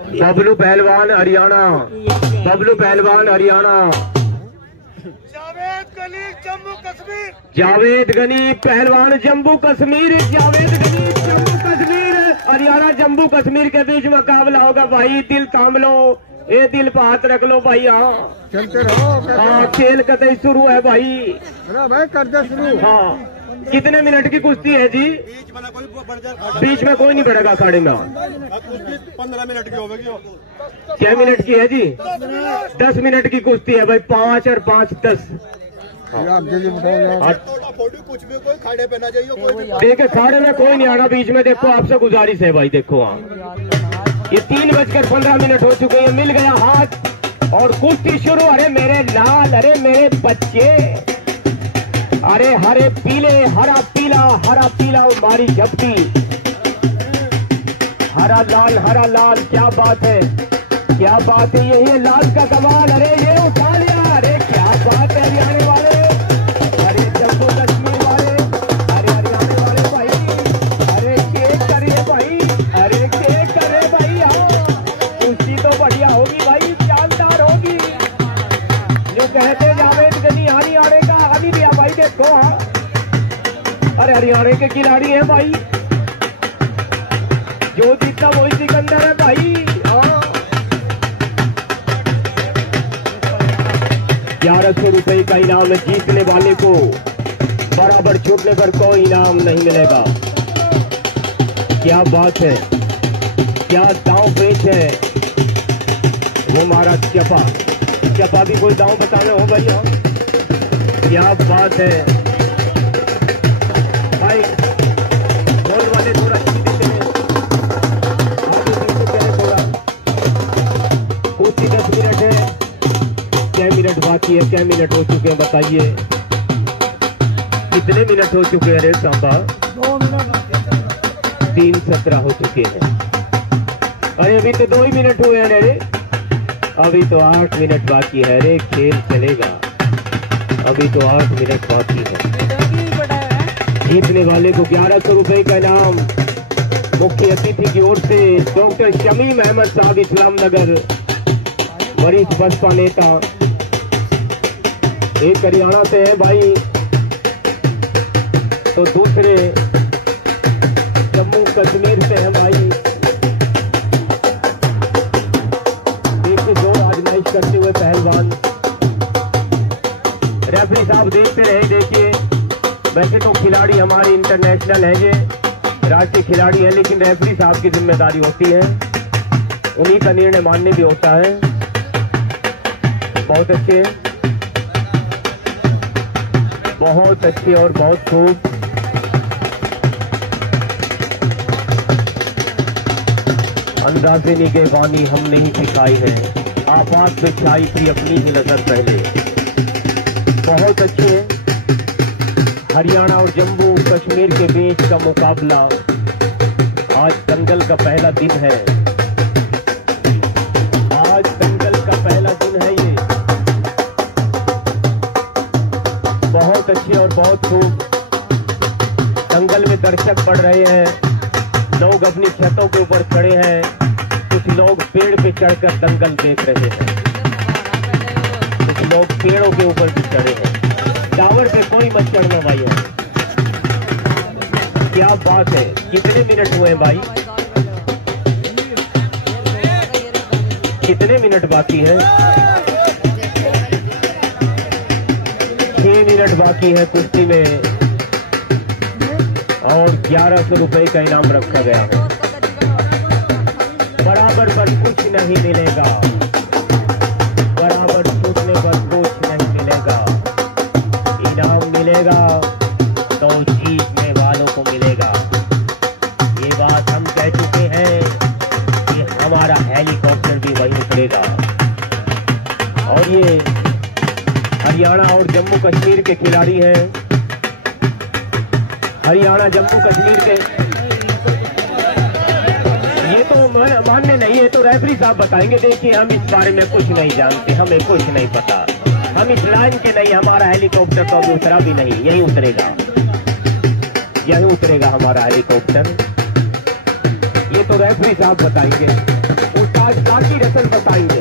बबलू पहलवान हरियाणा, बबलू पहलवान हरियाणा। जावेद गनी जम्मू कश्मीर, जावेद गनी पहलवान जम्मू कश्मीर, जावेद गनी जम्मू कश्मीर हरियाणा जम्मू कश्मीर के बीच मुकाबला होगा भाई। दिल थाम लो, ये दिल पे हाथ रख लो भाई। हाँ चलते रहो। हाँ खेल कतई शुरू है भाई। अरे भाई कर दे शुरू। हाँ कितने मिनट की कुश्ती है जी? बीच में कोई नहीं बढ़ेगा अखाड़े में। 15 मिनट की होगी। 6 मिनट की है जी? 10 मिनट की कुश्ती है भाई। 5 और 5 10। कुछ भी कोई खाड़े पे ना जाइए। देखिए खाड़े में कोई नहीं आना बीच में। देखो आपसे गुजारिश है भाई। देखो हाँ ये 3:15 हो चुके हैं। मिल गया हाथ और कुश्ती शुरू। अरे मेरे लाल, अरे मेरे बच्चे, अरे हरे पीले, हरा पीला मारी झपटी। हरा लाल क्या बात है, क्या बात है। यही है लाल का कमाल। अरे ये उठा लिया। अरे क्या बात है हरियाणा वाले, अरे जम्मू कश्मीर वाले, अरे हरियाणा वाले भाई। अरे केक करे भाई, अरे केक करे भाई। हाँ कुश्ती तो बढ़िया होगी भाई, शानदार होगी। जो कहते जावेद गनी हरियाणा का हानि दिया भाई। देखो हाँ अरे हरियाणा के खिलाड़ी है भाई। जो जीता वही सिकंदर है भाई। हाँ 1100 रुपए का इनाम है। जीतने वाले को बराबर छूटने पर कोई इनाम नहीं मिलेगा। क्या बात है, क्या दांव पेच है वो हमारा चपा भी कोई दांव बताने हो भाई। हाँ क्या बात है भाई। गोल वाले थोड़ा सीधे चले, आगे पीछे चले थोड़ा। कुछ 10 मिनट है। 6 मिनट बाकी है। 6 मिनट हो चुके हैं। बताइए कितने मिनट हो चुके हैं? अरे सांबा 2 मिनट। 3:17 हो चुके हैं। अरे अभी तो 2 ही मिनट हुए हैं। अरे अभी तो 8 मिनट बाकी है। अरे खेल चलेगा। अभी तो 8 मिनट बाकी है। जीतने वाले को 1100 रुपए का इनाम मुख्य अतिथि की ओर से डॉक्टर शमीम अहमद साहब, इस्लाम नगर, वरिष्ठ बसपा नेता। एक हरियाणा से है भाई तो दूसरे जम्मू कश्मीर से है भाई। देखिए दो आजमाइश करते हुए पहलवान। रेफरी साहब देखते रहे। देखिए वैसे तो खिलाड़ी हमारे इंटरनेशनल है, ये राष्ट्रीय खिलाड़ी है, लेकिन रेफरी साहब की जिम्मेदारी होती है, उन्हीं का निर्णय मानने भी होता है। बहुत अच्छे, बहुत अच्छे और बहुत खूब। अंदाजे निगहबानी हम नहीं सिखाई है, आफात में छाई थी अपनी ही नजर पहले। बहुत अच्छे। हरियाणा और जम्मू कश्मीर के बीच का मुकाबला। आज दंगल का पहला दिन है। आज दंगल का पहला दिन है ये। बहुत अच्छे और बहुत खूब। दंगल में दर्शक बढ़ रहे हैं। लोग अपनी छतों के ऊपर खड़े हैं। कुछ लोग पेड़ पे चढ़कर दंगल देख रहे हैं। कुछ लोग पेड़ों के ऊपर भी चढ़े हैं। टावर पे कोई मत चढ़ना भाई। क्या बात है। कितने मिनट हुए भाई? कितने मिनट बाकी है? 6 मिनट बाकी है कुश्ती में और 1100 रुपए का इनाम रखा गया है। बराबर पर कुछ नहीं मिलेगा। बराबर छूटने पर कुछ नहीं मिलेगा। इनाम मिलेगा तो जीतने वालों को मिलेगा। ये बात हम कह चुके हैं कि हमारा हेलीकॉप्टर भी वहीं उतरेगा। और ये हरियाणा और जम्मू कश्मीर के खिलाड़ी हैं। हरियाणा जम्मू कश्मीर के, ये तो मान्य नहीं है, तो रेफरी साहब बताएंगे। देखिए हम इस बारे में कुछ नहीं जानते, हमें कुछ नहीं पता। हम इस लाइन के नहीं। हमारा हेलीकॉप्टर तो अभी उतरा भी नहीं, यही उतरेगा, यही उतरेगा हमारा हेलीकॉप्टर। ये तो रेफरी साहब बताएंगे। उस्ताद बाकी रसल बताएंगे।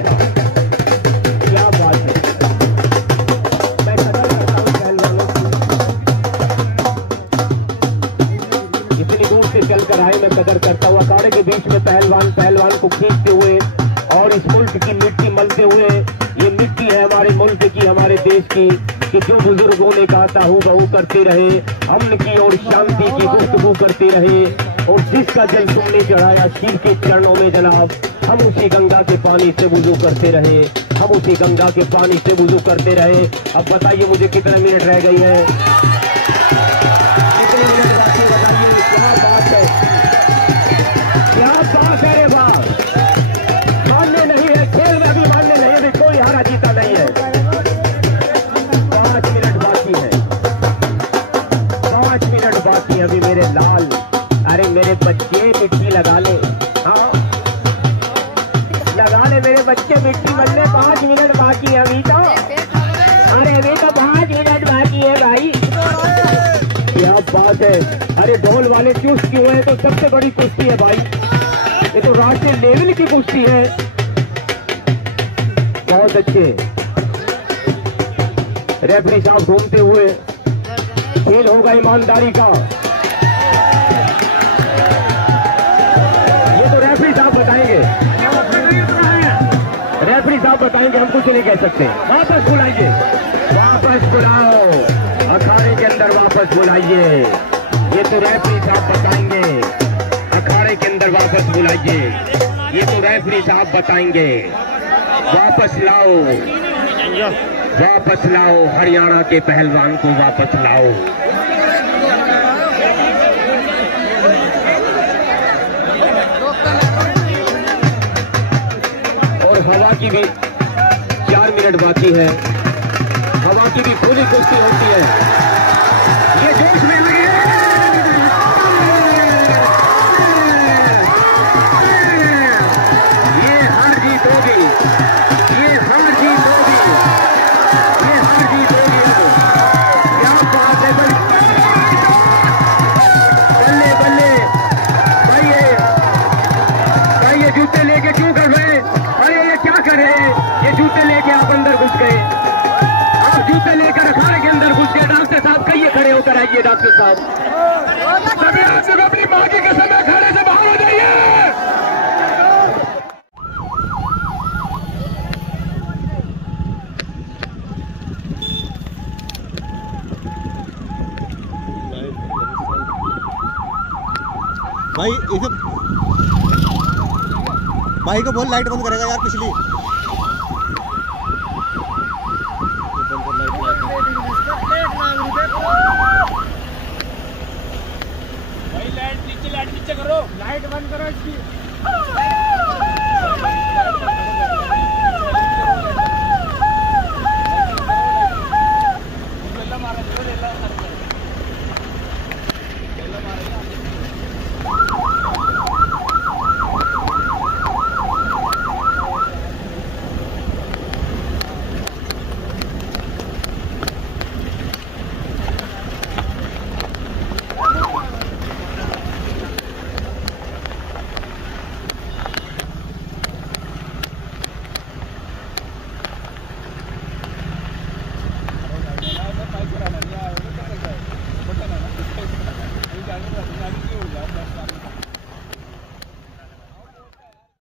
क्या बात है, मैं कदर करता हूँ पहलवानों की, इतनी दूर से चलकर आए, मैं कदर करता हूँ। अखाड़े के बीच में पहलवान को खींचते हुए और इस मुल्क की मिट्टी मलते हुए, ये मिट्टी है हमारे मुल्क की, हमारे देश की, कि जो बुजुर्गों ने कहा था हूँ बहू करते रहे, अमन की और शांति की गुफ्तगू करते रहे, और जिसका जल तुमने चढ़ाया शिव के चरणों में जनाब, हम उसी गंगा के पानी से वुजू करते रहे, हम उसी गंगा के पानी से वुजू करते रहे। अब बताइए मुझे कितने मिनट रह गई है, कितने मिनट बाकी बताइए। क्या बात है, क्या बात है रे बाप, मानने नहीं है, खेल में भी मानने नहीं है, कोई हारा जीता नहीं है। 5 मिनट बाकी है, 5 मिनट बाकी है अभी मेरे लाल। अरे मेरे बच्चे मिट्टी लगा ले, हाँ लगा ले मेरे बच्चे मिट्टी मलने। 5 मिनट बाकी है अभी तो, अरे अभी तो 5 मिनट बाकी है भाई। क्या बात है, अरे ढोल वाले चुस्त क्यों है, तो सबसे बड़ी कुश्ती है भाई, ये तो राष्ट्रीय लेवल की कुश्ती है। बहुत अच्छे रेफरी साहब घूमते हुए, खेल होगा ईमानदारी का। ये तो रेफरी साहब बताएंगे, रेफरी साहब बताएंगे, हम कुछ नहीं कह सकते। वापस बुलाइए, वापस बुलाओ, अखाड़े के अंदर वापस बुलाइए। ये तो रेफरी साहब बताएंगे, अखाड़े के अंदर वापस बुलाइए। ये तो रेफरी साहब बताएंगे, वापस लाओ, वापस लाओ, हरियाणा के पहलवान को वापस लाओ। और हवा की भी 4 मिनट बाकी है, हवा की भी पूरी कुश्ती होती है। ये जोश में लगे, ये हार जीत होगी, ये हार जीत होगी, ये हार जीत होगी। क्या बात है भाई, बल्ले बल्ले भाई, ये जूते लेके क्यों कर रहे? अरे ये क्या कर रहे हैं, ये जूते लेके आप अंदर घुस गए, आप जूते लेकर अखाड़े के अंदर घुस गए। डॉक्टर साहब कहिए, खड़े होकर आइए डॉक्टर साहब। सभी आप सब अपनी माँ की कसम अखाड़े से बाहर हो जाइए। भाई इसे भाई को बोल लाइट बंद करेगा यार पिछली। भाई लाइट नीचे करो, लाइट बंद करो इसकी।